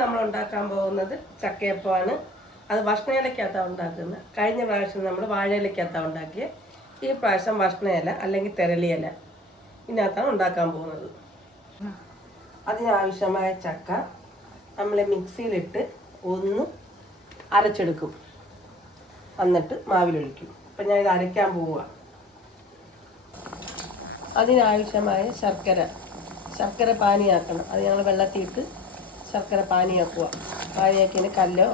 നമ്മൾ ഉണ്ടാക്കാൻ പോകുന്നത് ചക്കയപ്പമാണ്. അത് ഭക്ഷണയിലക്കകത്താണ് ഉണ്ടാക്കുന്നത്. കഴിഞ്ഞ പ്രാവശ്യം നമ്മൾ വാഴയിലക്കകത്താണ് ഉണ്ടാക്കിയത്. ഈ പ്രാവശ്യം ഭക്ഷണയില അല്ലെങ്കിൽ തെരളിയില ഇതിനകത്താണ് ഉണ്ടാക്കാൻ പോകുന്നത്. അതിനാവശ്യമായ ചക്ക നമ്മൾ മിക്സിയിലിട്ട് ഒന്ന് അരച്ചെടുക്കും, എന്നിട്ട് മാവിലൊഴിക്കും. അപ്പം ഞാൻ ഇത് അരയ്ക്കാൻ പോവുക. അതിനാവശ്യമായ ശർക്കര പാനിയാക്കണം. അത് ഞങ്ങൾ വെള്ളത്തിയിട്ട് ശർക്കര പാനിയാക്കുക. പാനിയാക്കിന് കല്ലോ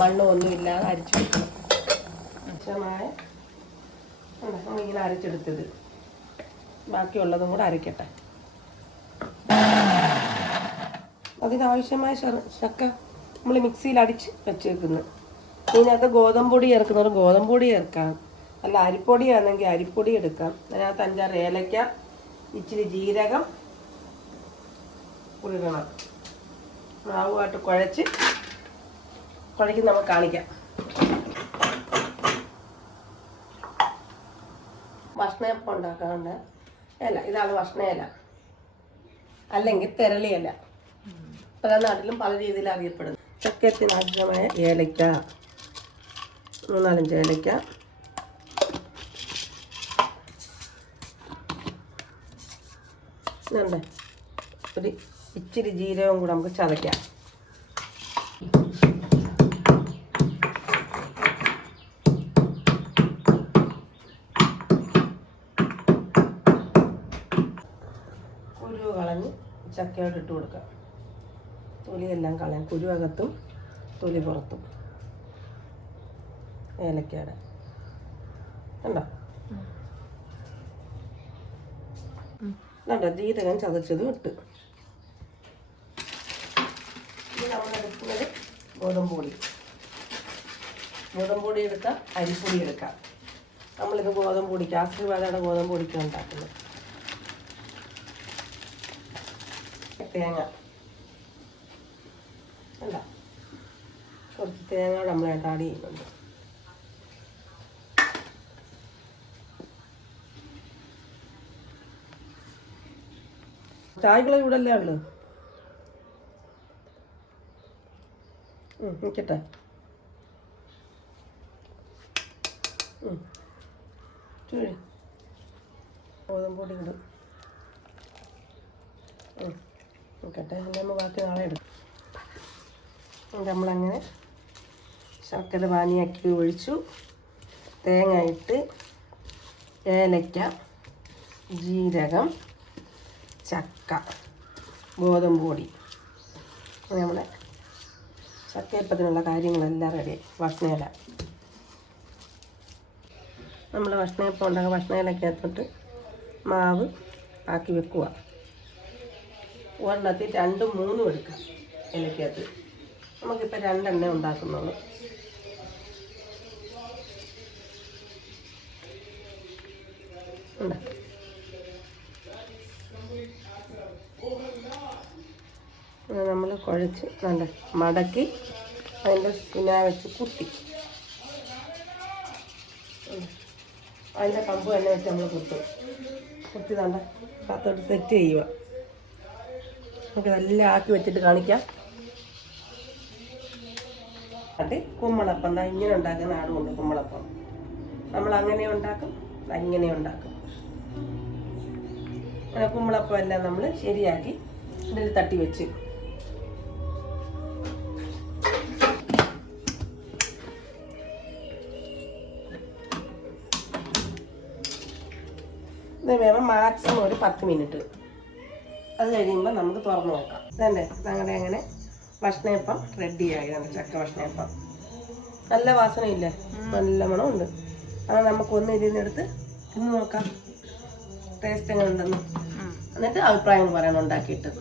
മണ്ണോ ഒന്നുമില്ലാതെ അരിച്ചു വെക്കണം. ആവശ്യമായ നമ്മളിങ്ങനെ അരച്ചെടുത്തത് ബാക്കിയുള്ളതും കൂടെ അരയ്ക്കട്ടെ. അതിനാവശ്യമായ ചക്ക നമ്മൾ മിക്സിയിൽ അടിച്ച് വെച്ചേക്കുന്നു. ഇതിനകത്ത് ഗോതമ്പൊടി ചേർക്കുന്നവർ ഗോതമ്പൊടി ചേർക്കാം, അല്ല അരിപ്പൊടിയാണെങ്കിൽ അരിപ്പൊടി എടുക്കാം. അതിനകത്ത് 5-6 ഏലക്ക, ഇച്ചിരി ജീരകം കുറുകണം. മാവുമായിട്ട് കുഴയ്ക്ക് നമുക്ക് കാണിക്കാം. ഭക്ഷണയപ്പം ഉണ്ടാക്കാറുണ്ട് ഇല. ഇതാണ് ഭക്ഷണയില അല്ലെങ്കിൽ തെരളിയില. പല നാട്ടിലും പല രീതിയിൽ അറിയപ്പെടുന്നു. ചക്കത്തിന് ആവശ്യമായ ഏലക്ക 3-4 ഏലക്ക, ഒരു ഇച്ചിരി ജീരകം കൂടെ നമുക്ക് ചതയ്ക്കാം. കുരു കളഞ്ഞ് ചക്കയോട്ട് ഇട്ട് കൊടുക്കാം. തൊലിയെല്ലാം കളയാം, കുരുവകത്തും തൊലി പുറത്തും. ഏലക്കയുടെ കണ്ടോ, കണ്ടോ, ജീരകം ചതച്ചതും ഇട്ട്. ഇത് നമ്മളെടുക്കുന്നത് ഗോതമ്പൊടി എടുക്കാം, അരിപ്പൊടി എടുക്കാം. നമ്മളിത് ഗോതമ്പൊടിക്ക് ആശീർവാദയുടെ ഗോതമ്പൊടിക്ക് ഉണ്ടാക്കുന്നത്. തേങ്ങ അല്ല, കുറച്ച് തേങ്ങ നമ്മളായിട്ട് ആഡ് ചെയ്യുന്നുണ്ട്. ചായകളെ ഇവിടെ അല്ലേ ഉള്ളു. നിൽക്കട്ടെ. ഗോതമ്പൊടി ഇടും. നിൽക്കട്ടെ, നമ്മൾ ബാക്കി നാളെ ഇടും. നമ്മളങ്ങനെ ശർക്കര പാനിയാക്കി ഒഴിച്ചു. തേങ്ങ ഇട്ട്, ഏലക്ക, ജീരകം, ചക്ക, ഗോതമ്പൊടി, നമ്മുടെ ചക്കയപ്പത്തിനുള്ള കാര്യങ്ങളെല്ലാം റെഡി. ഭക്ഷണയില നമ്മൾ ഭക്ഷണയപ്പം ഉണ്ടാക്കുക. ഭക്ഷണയിലക്കകത്തോട്ട് മാവ് ആക്കി വെക്കുക. ഒരെണ്ണത്തിൽ 2-3 എടുക്കാം. ഇലക്കകത്ത് നമുക്കിപ്പോൾ 2 ഉണ്ടാക്കുന്നുള്ളൂ. നമ്മൾ കുഴച്ച് നല്ല മടക്കി അതിൻ്റെ വെച്ച് കുത്തി, അതിൻ്റെ കമ്പ് തന്നെ വെച്ച് നമ്മൾ കുത്തി നല്ല കാത്തോട്ട് സെറ്റ് ചെയ്യുക. നമുക്ക് നല്ല ആക്കി വെച്ചിട്ട് കാണിക്കാം. അത് കുമ്മളപ്പം എന്താ ഇങ്ങനെ ഉണ്ടാക്കുന്ന ആടുമുണ്ട്. കുമ്മളപ്പം നമ്മൾ അങ്ങനെ ഉണ്ടാക്കും, ഇങ്ങനെ ഉണ്ടാക്കും. അങ്ങനെ കുമ്മളപ്പം എല്ലാം നമ്മൾ ശരിയാക്കി ഇതിൽ തട്ടി വെച്ച് ഇത് വേണം മാക്സിമം ഒരു 10 മിനിറ്റ്. അത് കഴിയുമ്പോൾ നമുക്ക് തുറന്ന് നോക്കാം. ഇതല്ലേ ഞങ്ങളുടെ അങ്ങനെ ഭക്ഷണയപ്പം റെഡിയായി. ചക്ക ഭക്ഷണയപ്പം നല്ല വാസനയില്ലേ, നല്ല മണമുണ്ട്. അത് നമുക്കൊന്ന് ഇതിനെടുത്ത് തിന്ന് നോക്കാം ടേസ്റ്റ് എങ്ങനെ ഉണ്ടെന്ന്. എന്നിട്ട് അഭിപ്രായം പറയണം ഉണ്ടാക്കിയിട്ട്.